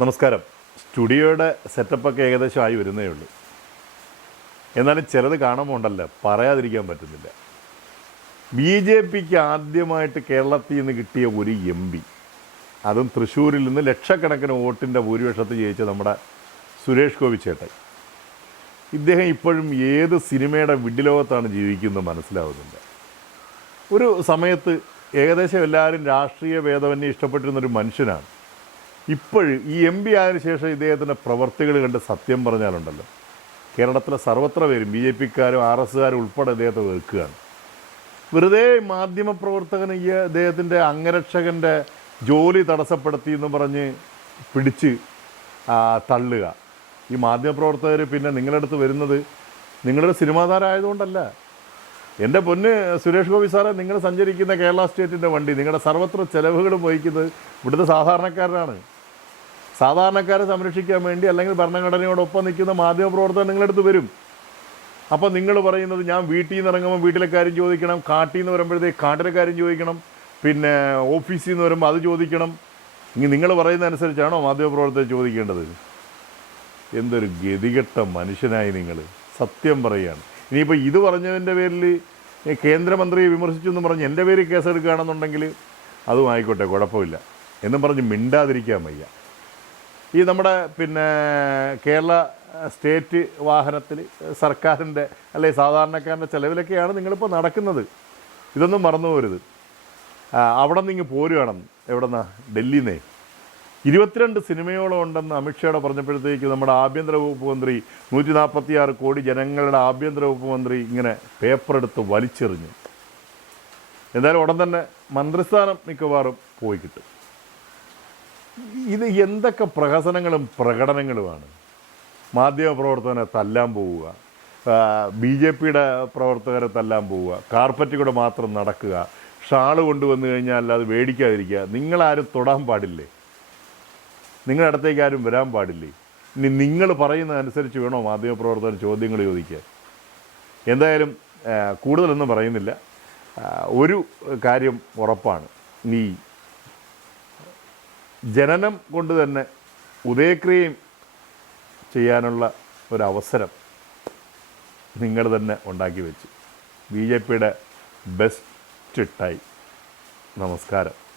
നമസ്കാരം. സ്റ്റുഡിയോയുടെ സെറ്റപ്പൊക്കെ ഏകദേശം ആയി വരുന്നേ ഉള്ളൂ. എന്നാലും ചിലത് കാണുമ്പോൾ ഉണ്ടല്ലോ പറയാതിരിക്കാൻ പറ്റുന്നില്ല. ബി ജെ പിക്ക് ആദ്യമായിട്ട് കേരളത്തിൽ നിന്ന് കിട്ടിയ ഒരു എം പി അതും തൃശ്ശൂരിൽ നിന്ന് ലക്ഷക്കണക്കിന് വോട്ടിന്റെ ഭൂരിപക്ഷത്തിൽ ജയിച്ച നമ്മുടെ സുരേഷ് ഗോപി ചേട്ടൻ. ഇദ്ദേഹം ഇപ്പോഴും ഏത് സിനിമയുടെ വിഡിലോകത്താണ് ജീവിക്കുന്നത് മനസ്സിലാവുന്നില്ല. ഒരു സമയത്ത് ഏകദേശം എല്ലാവരും രാഷ്ട്രീയ ഭേദമന്യേ ഇഷ്ടപ്പെട്ടിരുന്നൊരു മനുഷ്യനാണ്. ഇപ്പോഴും ഈ എം പി ആയതിനു ശേഷം ഇദ്ദേഹത്തിന്റെ പ്രവർത്തികൾ കണ്ട് സത്യം പറഞ്ഞാലുണ്ടല്ലോ. കേരളത്തിലെ സർവത്ര പേരും ബി ജെ പിക്കാരും ആർ എസ്സുകാരും ഉൾപ്പെടെ ഇദ്ദേഹത്തെ വെറുക്കുകയാണ്. വെറുതെ മാധ്യമപ്രവർത്തകന് ഈ അദ്ദേഹത്തിന്റെ അംഗരക്ഷകന്റെ ജോലി തടസ്സപ്പെടുത്തി എന്ന് പറഞ്ഞ് പിടിച്ച് തള്ളുക. ഈ മാധ്യമപ്രവർത്തകർ പിന്നെ നിങ്ങളുടെ അടുത്ത് വരുന്നത് നിങ്ങളുടെ സിനിമാ താരമായതുകൊണ്ടല്ല എന്റെ പൊന്ന് സുരേഷ് ഗോപി സാറേ നിങ്ങൾ സഞ്ചരിക്കുന്ന കേരള സ്റ്റേറ്റിന്റെ വണ്ടി നിങ്ങളുടെ സർവത്ര ചെലവുകളും വഹിക്കുന്നത് ഇവിടുത്തെ സാധാരണക്കാരനാണ്. സാധാരണക്കാരെ സംരക്ഷിക്കാൻ വേണ്ടി അല്ലെങ്കിൽ ഭരണഘടനയോടൊപ്പം നിൽക്കുന്ന മാധ്യമപ്രവർത്തകർ നിങ്ങളടുത്ത് വരും. അപ്പോൾ നിങ്ങൾ പറയുന്നത് ഞാൻ വീട്ടിൽ നിന്ന് ഇറങ്ങുമ്പോൾ വീട്ടിലെ കാര്യം ചോദിക്കണം കാട്ടിൽ നിന്ന് വരുമ്പോഴത്തേക്ക് കാട്ടിലെ കാര്യം ചോദിക്കണം പിന്നെ ഓഫീസിൽ നിന്ന് വരുമ്പോൾ അത് ചോദിക്കണം. ഇനി നിങ്ങൾ പറയുന്ന അനുസരിച്ചാണോ മാധ്യമപ്രവർത്തകർ ചോദിക്കേണ്ടത്? എന്തൊരു ഗതികെട്ട മനുഷ്യനായി നിങ്ങൾ. സത്യം പറയുകയാണ് ഇനിയിപ്പോൾ ഇത് പറഞ്ഞതിന്റെ പേരിൽ കേന്ദ്രമന്ത്രിയെ വിമർശിച്ചു എന്ന് പറഞ്ഞ് എന്റെ പേര് കേസെടുക്കുകയാണെന്നുണ്ടെങ്കിൽ അതും ആയിക്കോട്ടെ കുഴപ്പമില്ല. എന്നും പറഞ്ഞ് മിണ്ടാതിരിക്കാൻ വയ്യ. ഈ നമ്മുടെ പിന്നെ കേരള സ്റ്റേറ്റ് വാഹനത്തിൽ സർക്കാരിന്റെ അല്ലെ സാധാരണക്കാരന്റെ ചിലവിലൊക്കെയാണ് നിങ്ങളിപ്പോൾ നടക്കുന്നത്. ഇതൊന്നും മറന്നു പോരുത്. അവിടെ നിന്ന് ഇങ്ങ് പോരുകയാണെന്ന് എവിടെ നിന്നാ ഡൽഹിയിൽ നിന്നേ ഇരുപത്തിരണ്ട് സിനിമയോളം ഉണ്ടെന്ന് അമിത്ഷായുടെ പറഞ്ഞപ്പോഴത്തേക്ക് നമ്മുടെ ആഭ്യന്തര വകുപ്പ് മന്ത്രി നൂറ്റി നാൽപ്പത്തി ആറ് കോടി ജനങ്ങളുടെ ആഭ്യന്തര വകുപ്പ് മന്ത്രി ഇങ്ങനെ പേപ്പറെടുത്ത് വലിച്ചെറിഞ്ഞു. എന്തായാലും ഉടൻ തന്നെ മന്ത്രിസ്ഥാനം മിക്കവാറും പോയി കിട്ടും. ഇത് എന്തൊക്കെ പ്രഹസനങ്ങളും പ്രകടനങ്ങളുമാണ്? മാധ്യമപ്രവർത്തകനെ തല്ലാൻ പോവുക ബി ജെ പിയുടെ പ്രവർത്തകരെ തല്ലാൻ പോവുക കാർപ്പറ്റ് കൂടെ മാത്രം നടക്കുക ഷാൾ കൊണ്ടുവന്നു കഴിഞ്ഞാൽ അത് മേടിക്കാതിരിക്കുക നിങ്ങളാരും തൊടാൻ പാടില്ലേ? നിങ്ങളുടെ അടുത്തേക്ക് ആരും വരാൻ പാടില്ലേ? ഇനി നിങ്ങൾ പറയുന്നതനുസരിച്ച് വേണോ മാധ്യമപ്രവർത്തകർ ചോദ്യങ്ങൾ ചോദിക്കാൻ എന്തായാലും കൂടുതലൊന്നും പറയുന്നില്ല. ഒരു കാര്യം ഉറപ്പാണ്. നീ ജനനം കൊണ്ട് തന്നെ ഉദയക്രിയയും ചെയ്യാനുള്ള ഒരവസരം നിങ്ങൾ തന്നെ ഉണ്ടാക്കി വെച്ചു. ബി ജെ പിയുടെ ബെസ്റ്റ് ടൈ. നമസ്കാരം.